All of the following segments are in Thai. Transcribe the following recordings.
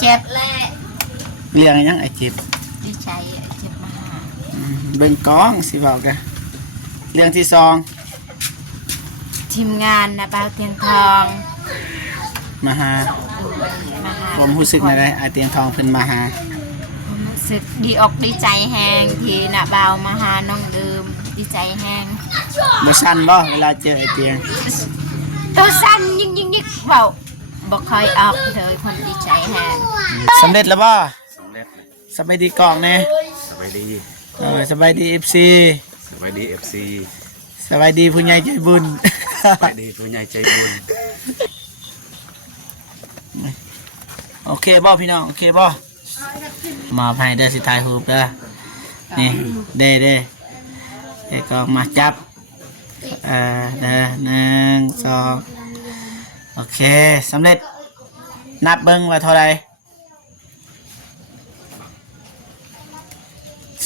เจ็บเรื่องยังไอเจ็บดีใจไอเจ็บมาหาเบิ่งกองสิบอกกันเรื่องที่สองทีมงานนะบ่าวเตียงทองมาหาผมรู้สึกอะไรไอเตียงทองเพิ่นมาหาผมรู้สึกดีอกดีใจแฮงที่นะบ่าวมาหาน้องเดิมดีใจแฮงบ่สั่นบ่เวลาเจอไอเตียงตัวสั่นยิ่งเบาบ่คอยออกเลยคนดีใจแฮงสำเร็จแล้วบ่สำเร็จสบายดีกองแน่สบายดีสบายดี FC สบายดี FC สบายดีผู้ใหญ่ใจบุญสบายดีผู้ใหญ่ใจบุญโอเคบ่พี่น้องโอเคบ่มาภายได้สิถ่ายรูปเด้อนี่เด้ก็มาจับเด้อ1 2โอเคสำเร็จนับเบิ่งว่าเท่าไหร่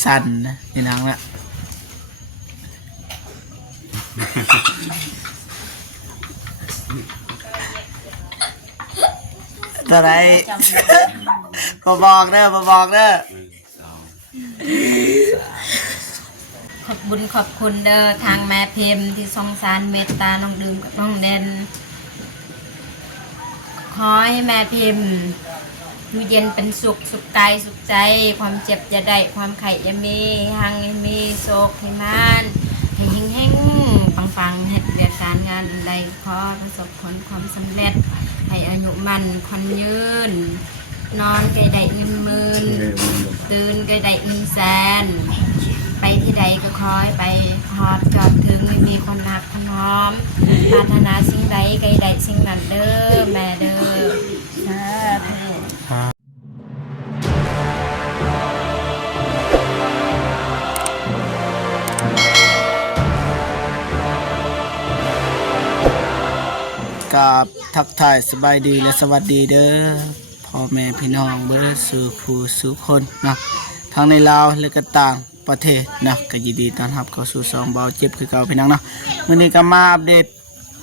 สั่นนะพี่น้องละตัวไหนบอกเด้อขอบบุญขอบคุณเด้อทางแม่เพมที่สงสารเมตตาน้องดื่มกับน้องเด่นขอให้แม่เพมอยู่เย็นเป็นสุขกายสุขใจความเจ็บอย่าได้ความไข่อย่ามีหังอย่ามีโศกให้มันให้แห้งปังให้เรียนการงานใดขอประสบผลความสำเร็จให้อายุมันคนยืนนอนไกลได้เงินหมื่นตื่นไกลได้เงินแสนไปที่ใดก็คอยไปหอดจอดถึงไม่มีคนหักคนหอมปรารถนาสิ่งใดไกลได้สิ่งนั้นเด้อแม่เด้อสาธุกับทักทายสบายดีและสวัสดีเด้อพ่อแม่พี่น้องเบิดสู่ผู้สู่คนเนาะทั้งในลาวและก็ต่างประเทศเนาะก็ยินดีต้อนรับเข้าสู่ซองเบาเจ็บคือเก่าพี่น้องเนาะมื้อนี้ก็มาอัปเดต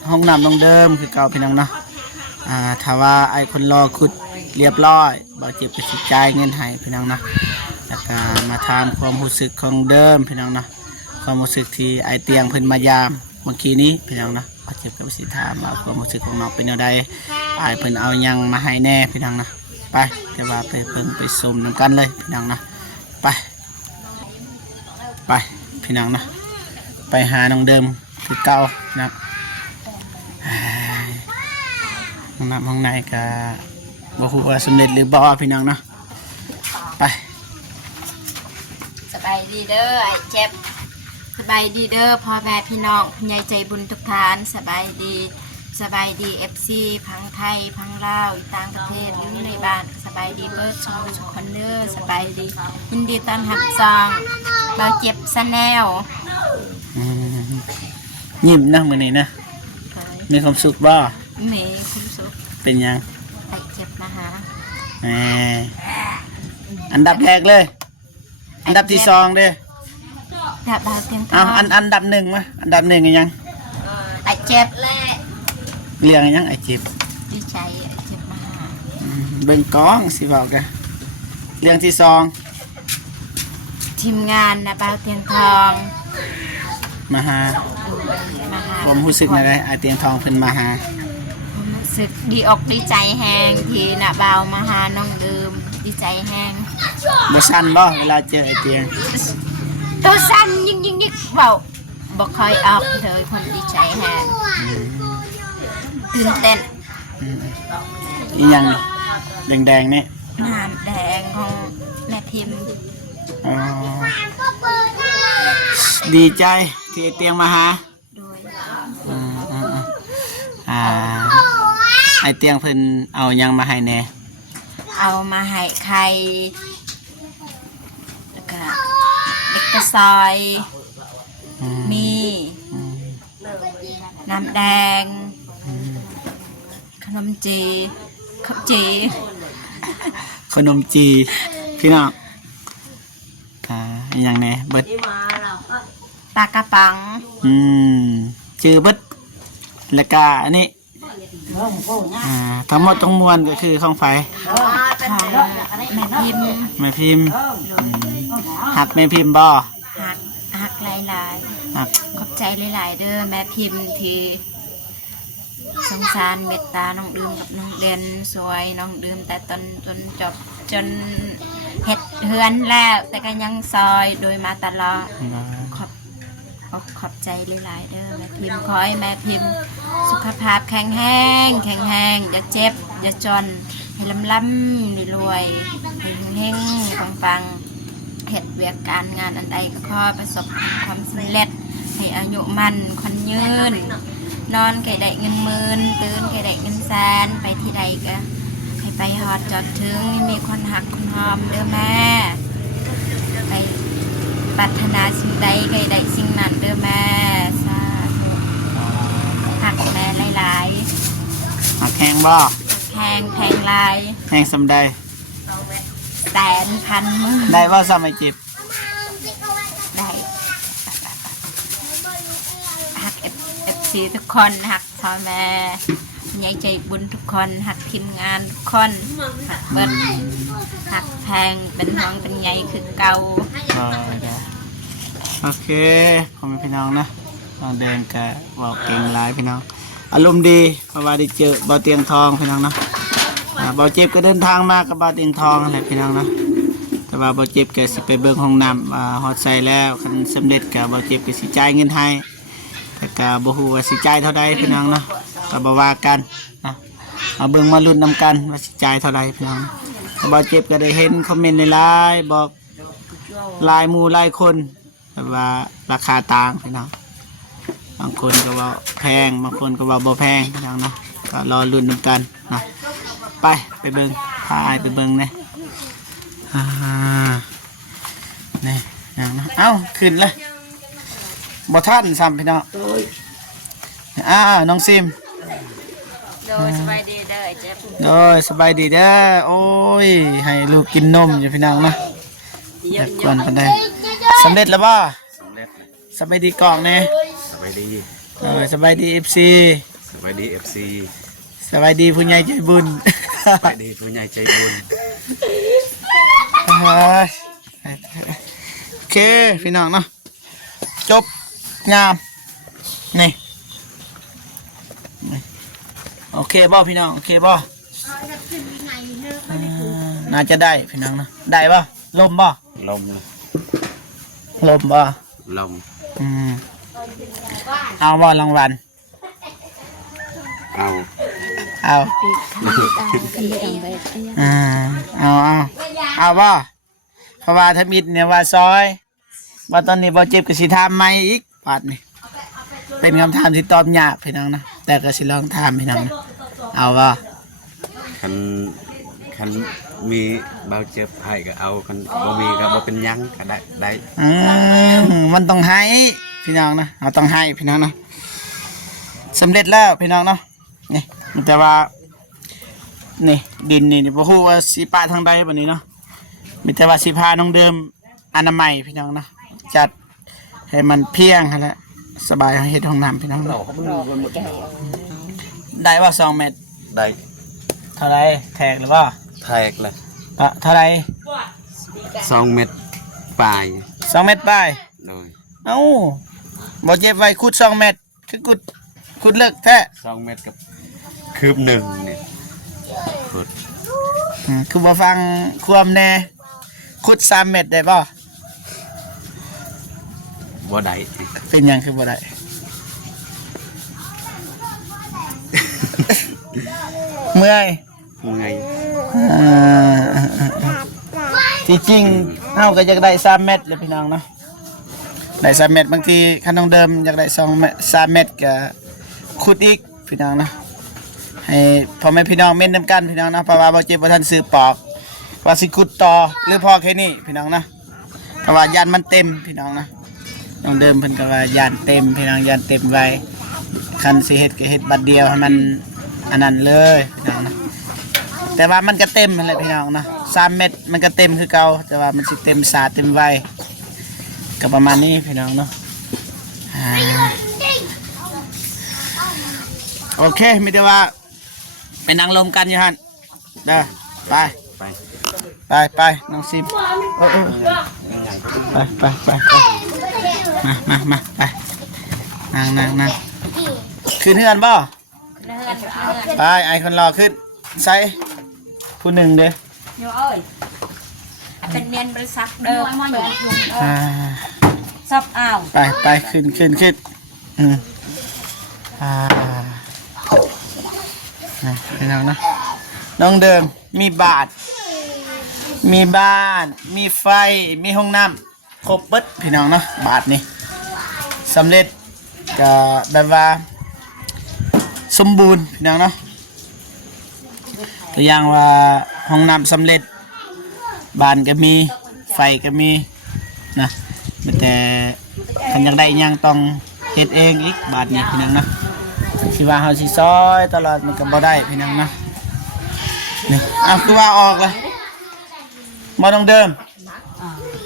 ห้องน้ำลงเดิมคือเก่าพี่น้องเนาะถ้าว่าไอ้คนรอขุดเรียบร้อยเบาเจ็บก็สิจ่ายเงินให้พี่น้องเนาะแล้วก็มาถามความรู้สึกของเดิมพี่น้องเนาะความรู้สึกที่ไอ้เตียงเพิ่นมายามเมื่อกี้นี้พี่น้องเนาะเจ็บกับสิถามว่าความรู้สึกของน้องเป็นยังไงอายเพิ่นเอายังมาให้แน่พี่น้องนะไปแต่ว่าไปเพิ่งไปชมน้ำกันเลยพี่น้องนะไปพี่น้องนะไปหาน้องเดิมคือเก่านะห้องน้ำห้องในก็บ่ฮู้ว่าสำเร็จหรือบ่พี่น้องนะไปสบายดีเด้อไอ้เจ็บสบายดีเด้อพ่อแม่พี่น้องผู้ใหญ่ใจบุญทุกท่านสบายดีFC พังไทยพังลาวอีกต่างประเทศอยู่ในบ้านสบายดีเบิร์ดทุกคนเด้อสบายดียินดีต้อนรับซองเบาเจ็บซะแนวยิ้มนะมื้อนี้นะมีความสุขบ่มีความสุขเป็นยังไอ้เจ็บมาหาอันดับแรกเลยอันดับที่2เด้อเอาอันดับ1มั้ยอันดับ1ยังไอ้เจ็บเรื่องยังไอเจ็บดีใจไอ้เจ็บมาหาเบิ่งกองสิบอกกันเรื่องที่2ทีมงานนะบ่าวเตียงทองมาหาผมรู้สึกอะไรไอเตียงทองเพิ่นมาหาผมรู้สึกดีอกดีใจแฮงที่นะบ่าวมาหาน้องเดิมดีใจแฮงบ่สั่นบ่เวลาเจอไอเตียงตัวสั่นยิ่งเบาบ่คอยออกเลยคนดีใจแฮงตื่นเต้นอีหยังแดงนี่น้ำแดงของแม่พิมพ์ดีใจที่ไอเตียงมาหาโดยไอเตียงเพิ่นเอายังมาให้แน่เอามาให้ไข่แล้วก็เล็กกระซอยมีน้ำแดงขนมจีพี่น้องอย่างไงเบิดปลากระป๋องชื่อเบิดแล้วก็อันนี้ทั้งหมดทั้งมวลก็คือของไฟ ของแม่พิมพ์ แม่พิมพ์หักแม่พิมพ์บ่ หักหลาย หัก ๆขอบใจหลายๆเด้อแม่พิมพ์ที่สงสารเมตตาน้องดื่มกับน้องเด่นสวยน้องดื่มแต่ตอนจนจบจนเฮ็ดเฮือนแล้วแต่ก็ยังซอยโดยมาตลอดขอบใจหลายๆเด้อแม่พิมพ์ขอให้แม่พิมพ์สุขภาพแข็งแรงอย่าเจ็บอย่าจนให้ล้ำรวยให้เฮงๆปังๆเฮ็ดเวียกการงานอันใดก็ขอประสบความสำเร็จให้อายุมั่นขวัญยืนนอนไก่ได้เงินหมื่นตื่นไก่ได้เงินแสนไปที่ใดก็ให้ไปฮอดจอดถึงมีคนหักคนหอมเด้อแม่ไปปรารถนาสิ่งใดไก่ได้สิ่งนั้นเด้อแม่สาธุหักแม่หลาย หักแข้งบ่ ๆแพงหลาย แข้งสำใด แสนพันหมื่น ได้บ่ซ้ำไม่เจ็บ ได้หักเอฟซีทุกคนหักพ่อแม่ยายใจบุญทุกคนหักทีมงานทุกคนหักเบิดหักแพงเป็นน้องเป็นใหญ่คือเก่า โอเคพ่อแม่พี่น้องนะน้องแดงก็บอกเก่งหลายพี่น้องอารมณ์ดีเพราะว่าได้เจอบ่าวเตียงทองพี่น้องนะบ่าวเจ็บก็เดินทางมากับบ่าวเตียงทองแหละพี่น้องนะแต่ว่าบ่าวเจ็บก็สิไปเบิ่งห้องน้ำฮอดใส่แล้วคันสำเร็จก็บ่าวเจ็บก็สิจ่ายเงินให้แต่ก็บ่ฮู้ว่าสิจ่ายเท่าใดพี่น้องนะก็บ่ว่ากันนะมาเบิ่งมาลุ้นนำกันว่าสิจ่ายเท่าใดพี่น้องแต่บ่าวเจ็บก็ได้เห็นคอมเมนต์หลายๆบอกหลายหมู่หลายคนแต่ว่าราคาต่างพี่น้องบางคนก็ว่าแพงบางคนก็ว่าบ่แพงพี่น้องนะก็รอลุ้นนำกันนะไปเบิ่งพาไปเบิ่งนะนี่นะเอ้าขึ้นเลยบ่ทันซ้ำพี่น้องน้องซิม โดยสบายดีเด้อเจ็บ โดยสบายดีเด้อโอ้ยให้ลูกกินนมอยู่พี่น้องนะอยากกวนกันได้สำเร็จแล้วบ่ สำเร็จเลย สบายดีกล่องเนี่ย สบายดี สบายดี FC สบายดี FC สบายดีผู้ใหญ่ใจบุญ สบายดีผู้ใหญ่ใจบุญ โอเคพี่น้องเนาะจบงามนี่โอเคบ่พี่น้องโอเคบ่น่าจะได้พี่น้องเนาะได้บ่ลมบ่ ลมเลย ลมบ่ ลม เอาบ่รางวัล เอา เอาเอาบ่เพราะว่าถ้ามิดเนี่ยว่าซอยว่าตอนนี้บ่เจ็บก็สิถามใหม่อีกปาดนี่เป็นคำถามที่ตอบยากพี่น้องนะแต่ก็สิลองถามพี่น้องนะเอาบ่ คันมีเบาเจ็บให้ก็เอาคันบ่มีก็บ่เป็นหยังก็ได้ มันต้องให้พี่น้องนะเราต้องให้พี่น้องนะสำเร็จแล้วพี่น้องเนาะนี่แต่ว่านี่ดินนี่บ่ฮู้ว่าสิปะทางใดบัดนี้เนาะมีแต่ว่าสิพาน้องเดิมอนามัยพี่น้องนะจัดให้มันเพียงหั่นแหละสบายเฮ็ดห้องน้ำพี่น้องได้ว่า2เมตร ได้ เท่าไรแทกหรือว่า แทกเลย เท่าไร 2 เม็ดปลาย 2 เมตรไป โดย เอ้าบ่เจ็บไว้ขุด2 เมตรคือขุดเลิกแท้ 2 เม็ดกับคืบหนึ่งเนี่ยขุด คือบ่ฟังความแน่ขุด3 เมตรได้บ่ บ่ได้ เป็นหยังคือบ่ได้ เมื่อย ไง ที่จริงเฮาก็อยากได้3 เมตรเลยพี่น้องเนาะได้3 เมตรบางทีคันน้องเดิมอยากได้2 เมตร3 เมตรก็ขุดอีกพี่น้องนะให้พ่อแม่พี่น้องเม่นนำกันพี่น้องนะเพราะว่าบ่เจ็บบ่ทันซื้อปอกว่าสิขุดต่อหรือพอแค่นี้พี่น้องนะเพราะว่ายันมันเต็มพี่น้องนะน้องเดิมเพิ่นก็ว่ายันเต็มพี่น้องยันเต็มไว้คันสิเฮ็ดก็เฮ็ดบัดเดียวให้มันอันนั้นเลยพี่น้องนะแต่ว่ามันก็เต็มนั่นแหละพี่น้องนะ3 เม็ดมันก็เต็มคือเก่าแต่ว่ามันสิเต็มสาเต็มไว้ก็ประมาณนี้พี่น้องเนาะโอเคมีแต่ว่าไปนั่งลมกันอยู่หั่นเด้อไป ไป ไปน้องซิมไปมาไปนั่งขึ้นเฮือนบ่ เลื่อน ไปไอคนรอขึ้นใส่ผู้หนึ่งเด้อ โยเอ้ยเป็นเมียนบริษัทเดิมเปิดยุง อ่า ซับอ้าว ไปขึ้นอืมพี่น้องนะน้องเดิมมีบ้านมีไฟมีห้องน้ำครบเบิดพี่น้องเนาะบาทนี่สำเร็จก็แบบว่าสมบูรณ์พี่น้องเนาะตัวอย่างว่าห้องน้ำสำเร็จบ้านก็มีไฟก็มีนะแต่คันอยากได้อิหยังต้องเฮ็ดเองอีกบาทนี้พี่น้องเนาะสิว่าเฮาสิซอยตลอดมันก็บ่ได้พี่น้องเนาะนี่คือว่าออกเลยบ่ต้องเดิม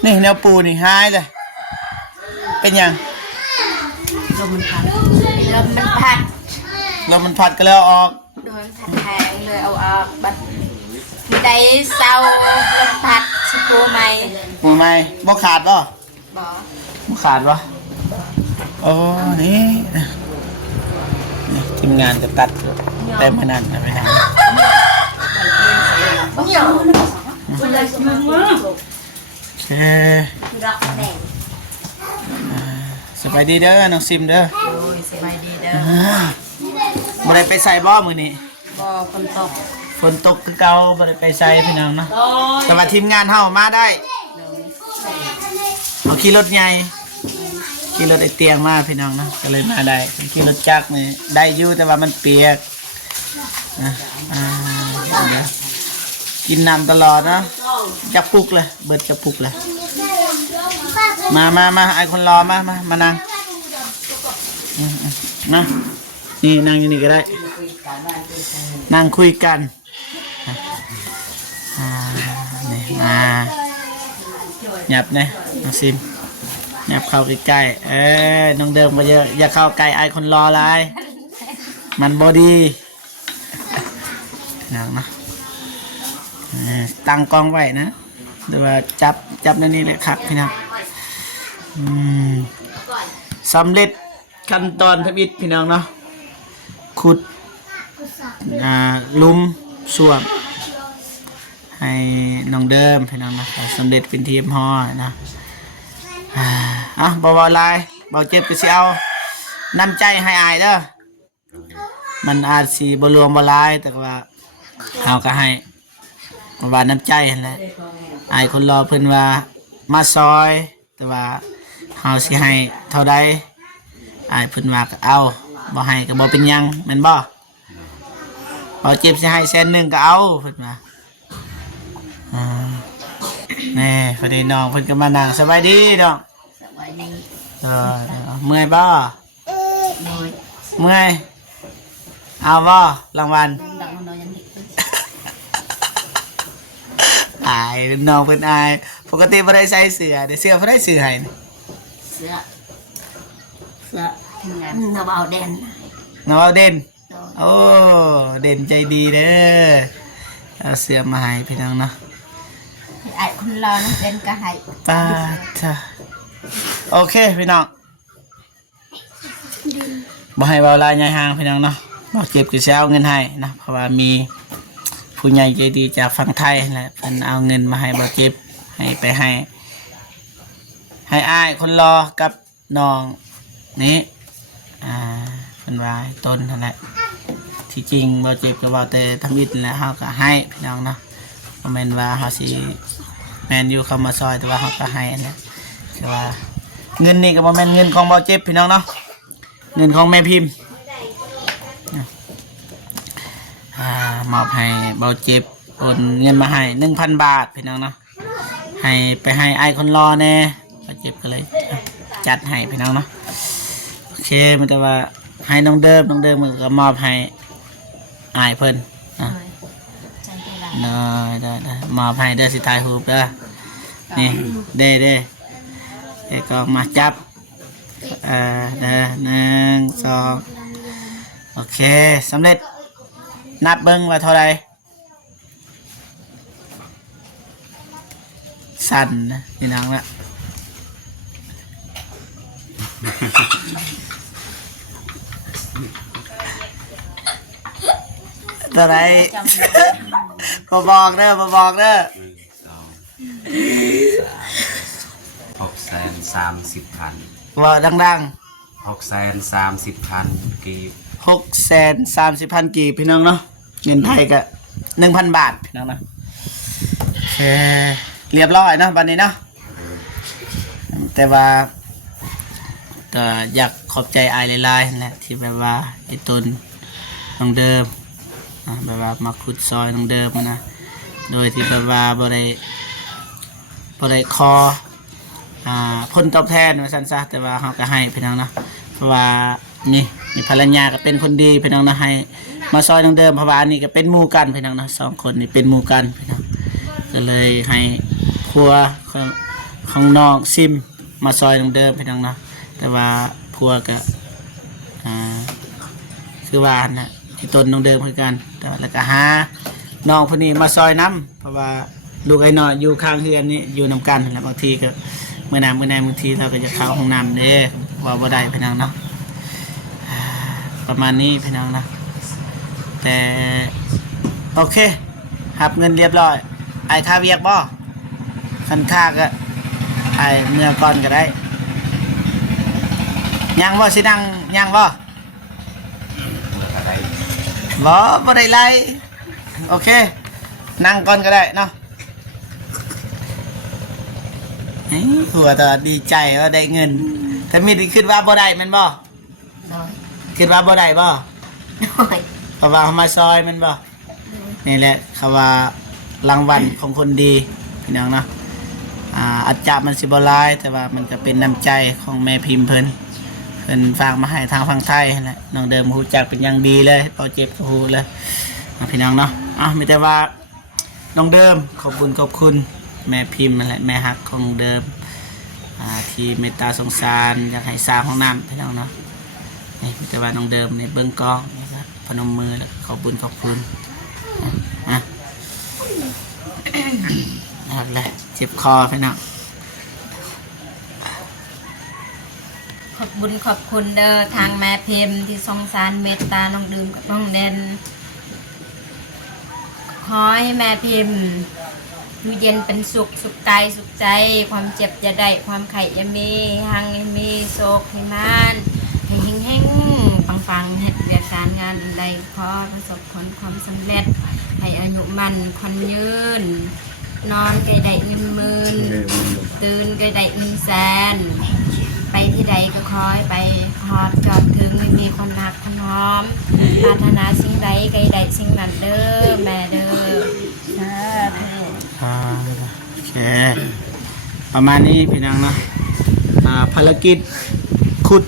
นี่แนวปูนี่หายเลยเป็นหยัง ลมมันพัด ลมมันพัดก็แล้วออก โดนพัดแทงเลยเอาออกบัดได้เศร้าลมพัดสกูไหม ปูไหมบ่ขาดบ่ บ่ บ่ขาดบ่โอ้นี่ทีมงานจะตัดเต็มขนาดนั้นไม่ได้โอเค สบายดีเด้อน้องซิมเด้อ โอ้ยสบายดีเด้อ บ่ได้ไปใส่บ่มื้อนี้ บ่คนตก ฝนตกคือเก่าบ่ได้ไปใส่พี่น้องเนาะแต่ว่าทีมงานเฮามาได้เอาขี่รถใหญ่ขี่รถไอ้เตียงมาพี่น้องเนาะก็เลยมาได้ขี่รถจักรนี่ได้อยู่แต่ว่ามันเปียกนะเดี๋ยวกินน้ำตลอดเนาะจับปุกเลยเบิดจับปุกเลยมาไอคนรอมานั่งนะนี่นั่งอยู่นี่ก็ได้นั่งคุยกันนี่มาหยับเนี่ยน้องซิมหยับเข้าใกล้ๆน้องเดิมมาเยอะอย่าเข้าใกล้ไอคนรอเลย มันบอดีหนังนะตั้งกล้องไว้นะหรือว่าจับนั่นนี่เลยครับพี่น้องสำเร็จขั้นตอนทบิดพี่น้องเนาะขุดลุมส่วมให้น้องเดิมพี่น้องนะสำเร็จเป็นทีมห่อนะเบาๆลายเบาเจ็บไปสิเอาน้ำใจให้อายเด้อมันอาจสีบรวมบลายแต่ว่าเฮาก็ให้ว่าน้ำใจนั่นแหละอายคนรอเพิ่นว่ามาซอยแต่ว่าเฮาสิให้เท่าใดอายเพิ่นว่าก็เอาบ่ให้ก็บ่เป็นหยังแม่นบ่บ่เจ็บสิให้100,000ก็เอาเพิ่นว่าแน่พอดีน้องเพิ่นก็มานั่งสบายดีน้อง สบายดี เมื่อยบ่ โดย เมื่อยเอาบ่รางวัล ดังมันโดนยันดิ อายน้องเพิ่นอายปกติบ่ได้ใส่เสื้อได้เสื้อบ่ได้ซื้อให้นี่ เสื้อทำงานเงาเบาแดน น้องเอาเด่นโอ้เด่นใจดีเด้อเอาเสื้อมาให้พี่น้องเนาะ ไอ้คนรอนั่นเป็นกระหาย ป้าจ้ะโอเคพี่น้องบ่ให้เว้าลายใหญ่ห่างพี่น้องเนาะบ่เจ็บก็สิเอาเงินให้นะเพราะว่ามีผู้ใหญ่ใจดีจากฝั่งไทยแหละเพิ่นเอาเงินมาให้บ่เจ็บให้ไปให้อ้ายคนรอกับน้องนี้เพิ่นว่าให้ต้นนั่นแหละที่จริงบ่เจ็บก็เว้าแต่ทำอิฐนั่นแหละเฮาก็ให้พี่น้องเนาะบ่แม่นว่าเฮาสิแม่นอยู่เข้ามาซอยแต่ว่าเฮาก็ให้นั่นแหละคือว่าเงินนี่ก็บ่แม่นเงินของบ่เจ็บพี่น้องเนาะเงินของแม่พิมพ์มอบให้เบาเจ็บโอนเงินมาให้ 1,000 บาทพี่น้องเนาะให้ไปให้ไอคนรอแน่เบาเจ็บก็เลยจัดให้พี่น้องเนาะโอเคมันแต่ว่าให้น้องเดิมมันก็มอบให้อายเพิ่นนะได้มอบให้เด้อสิถ่ายรูปเด้อนี่เด้ก็มาจับเด้อ1 2โอเคสำเร็จนับเบิ้งว่าเท่าไร สั่นนะพี่น้องละตอนไหนบ่บอกเด้อบ่บอกเด้อ 630,000 บอกดัง 630,000 กีบ ๆ630,000 กีบพี่น้องเนาะเงินไทยก็ 1,000 บาทพี่น้องเนาะเรียบร้อยเนาะวันนี้เนาะแต่ว่าก็อยากขอบใจอายหลายๆนั่นแหละที่แบบว่าไอ้ตนน้องเดิมแบบว่ามาขุดซอยน้องเดิมนะโดยที่แบบว่าบ่ได้คอผลตอบแทนว่าซั่นซะแต่ว่าเขาก็ให้พี่น้องเนาะเพราะว่านี่มีภรรยาก็เป็นคนดีพี่น้องเนาะให้มาซอยน้องเดิมเพราะว่าอันนี้ก็เป็นหมู่กันพี่น้องเนาะ2คนนี่เป็นหมู่กันพี่น้องก็เลยให้ครัวของน้องซิมมาซอยน้องเดิมพี่น้องเนาะแต่ว่าพัวก็คือว่านะที่ต้นน้องเดิมคือกันแต่แล้วก็หาน้องคนนี้มาซอยน้ำเพราะว่าลูกไอ้น้อยอยู่ข้างเฮือนนี่อยู่นำกันแล้วบางทีก็เมื่อไหร่บางทีเราก็จะเข้าห้องน้ำเด้ว่าบ่ได้พี่น้องเนาะประมาณนี้พี่น้องนะแต่โอเคหับเงินเรียบร้อยไอ้ค่าเวียกบ่คันค่าก็ไอ้เมื่อก่อนก็ได้ยังบ่สินั่งยังบ่บ่ได้ไล่โอเคนั่งก่อนก็ได้เนาะหัวแต่ดีใจว่าได้เงินแต่มีที่คิดว่าบ่ได้แมันบ่ น้อย คิดว่าบ่ได้บ่ น้อย เพราะว่าเขามาซอยแมันบ่นี่แหละเขาว่ารางวัลของคนดีพี่น้องเนาะอาจจะมันสิบ่หลายแต่ว่ามันก็เป็นน้ำใจของแม่พิมพ์เพิ่นฝากมาให้ทางฝั่งไทยนั่นแหละน้องเดิมฮู้จักเป็นอย่างดีเลยเป่าเจ็บก็ฮู้เลยพี่น้องเนาะมีแต่ว่าน้องเดิมขอบคุณแม่พิมพ์นั่นแหละแม่ฮักของเดิมที่เมตตาสงสารอยากให้สร้างห้องน้ำพี่น้องเนาะนี่มีแต่ว่าน้องเดิมในเบื้องกล้องนะครับพนมมือแล้วขอบคุณอะไรเจ็บคอพี่น้องขอบคุณเด้อทางแม่พิมพ์ที่สงสารเมตตาน้องดื่มกับน้องเด่นขอให้แม่พิมพ์อยู่เย็นเป็นสุขกายสุขใจความเจ็บอย่าได้ความไข่อย่ามีหังอย่ามีโศกให้มานให้เฮงปังเหตุเรียกการงานใดขอประสบผลความสำเร็จให้อายุมันคนยืนนอนไกลได้เงินหมื่นตื่นไกลได้เงินแสนไปที่ใดก็คอยไปหอดจอดถึงไม่มีคนหักคนหอมปรารถนาสิ่งใดไกลใดสิ่งนั้นเด้อแม่เด้อสาธุ โอเคประมาณนี้พี่น้องนะภารกิจขุด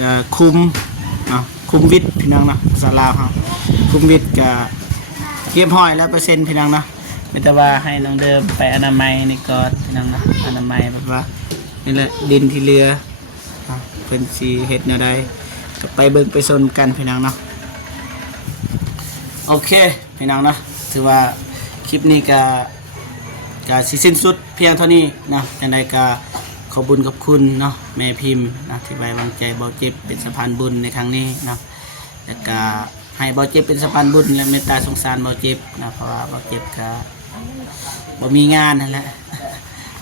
จะคุมวิทย์พี่น้องนะภาษาลาวครับคุมวิทย์กับเรียบร้อยแล้ว%พี่น้องนะไม่แต่ว่าให้น้องเดิมไปอนามัยนี่ก่อนพี่น้องนะอนามัยแบบว่านี่แหละดินที่เรือเพิ่นสีเห็ดแนวใดก็ไปเบิ่งไปชนกันพี่น้องเนาะโอเคพี่น้องนะถือว่าคลิปนี้ก็สิสิ้นสุดเพียงเท่านี้นะจังใดก็ขอบคุณเนาะแม่พิมพ์นะที่ไว้วางใจเบาเจ็บเป็นสะพานบุญในครั้งนี้นะแล้วก็ให้เบาเจ็บเป็นสะพานบุญและเมตตาสงสารเบาเจ็บนะเพราะว่าเบาเจ็บก็บ่มีงานนั่นแหละ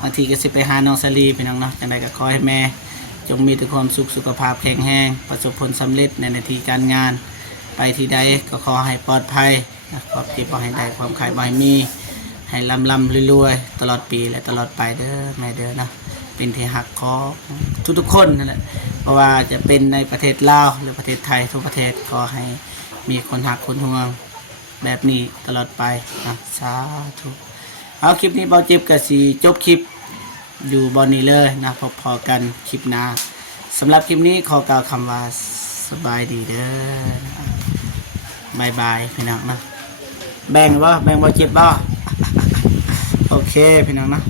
บางทีก็สิไปหาน้องสลีพี่น้องเนาะจังใดก็ขอให้แม่จงมีแต่ความสุขสุขภาพแข็งแรงประสบผลสำเร็จในหน้าที่การงานไปที่ใดก็ขอให้ปลอดภัยความเจ็บบ่ให้ได้ความไข้บ่ให้มีให้ลำรวยๆตลอดปีและตลอดไปเด้อแม่เด้อนะเป็นที่หักของทุกคนนั่นแหละเพราะว่าจะเป็นในประเทศลาวหรือประเทศไทยทุกประเทศขอให้มีคนหักคนห่วงแบบนี้ตลอดไปนะสาธุเอาคลิปนี้เบาจิบกับสีจบคลิปอยู่บนนี้เลยนะพอกันคลิปหน้าสำหรับคลิปนี้ขอกล่าวคำว่าสบายดีเด้อบายบายพี่น้องนะแบ่งบ่เจ็บบ่โอเคพี่น้องนะ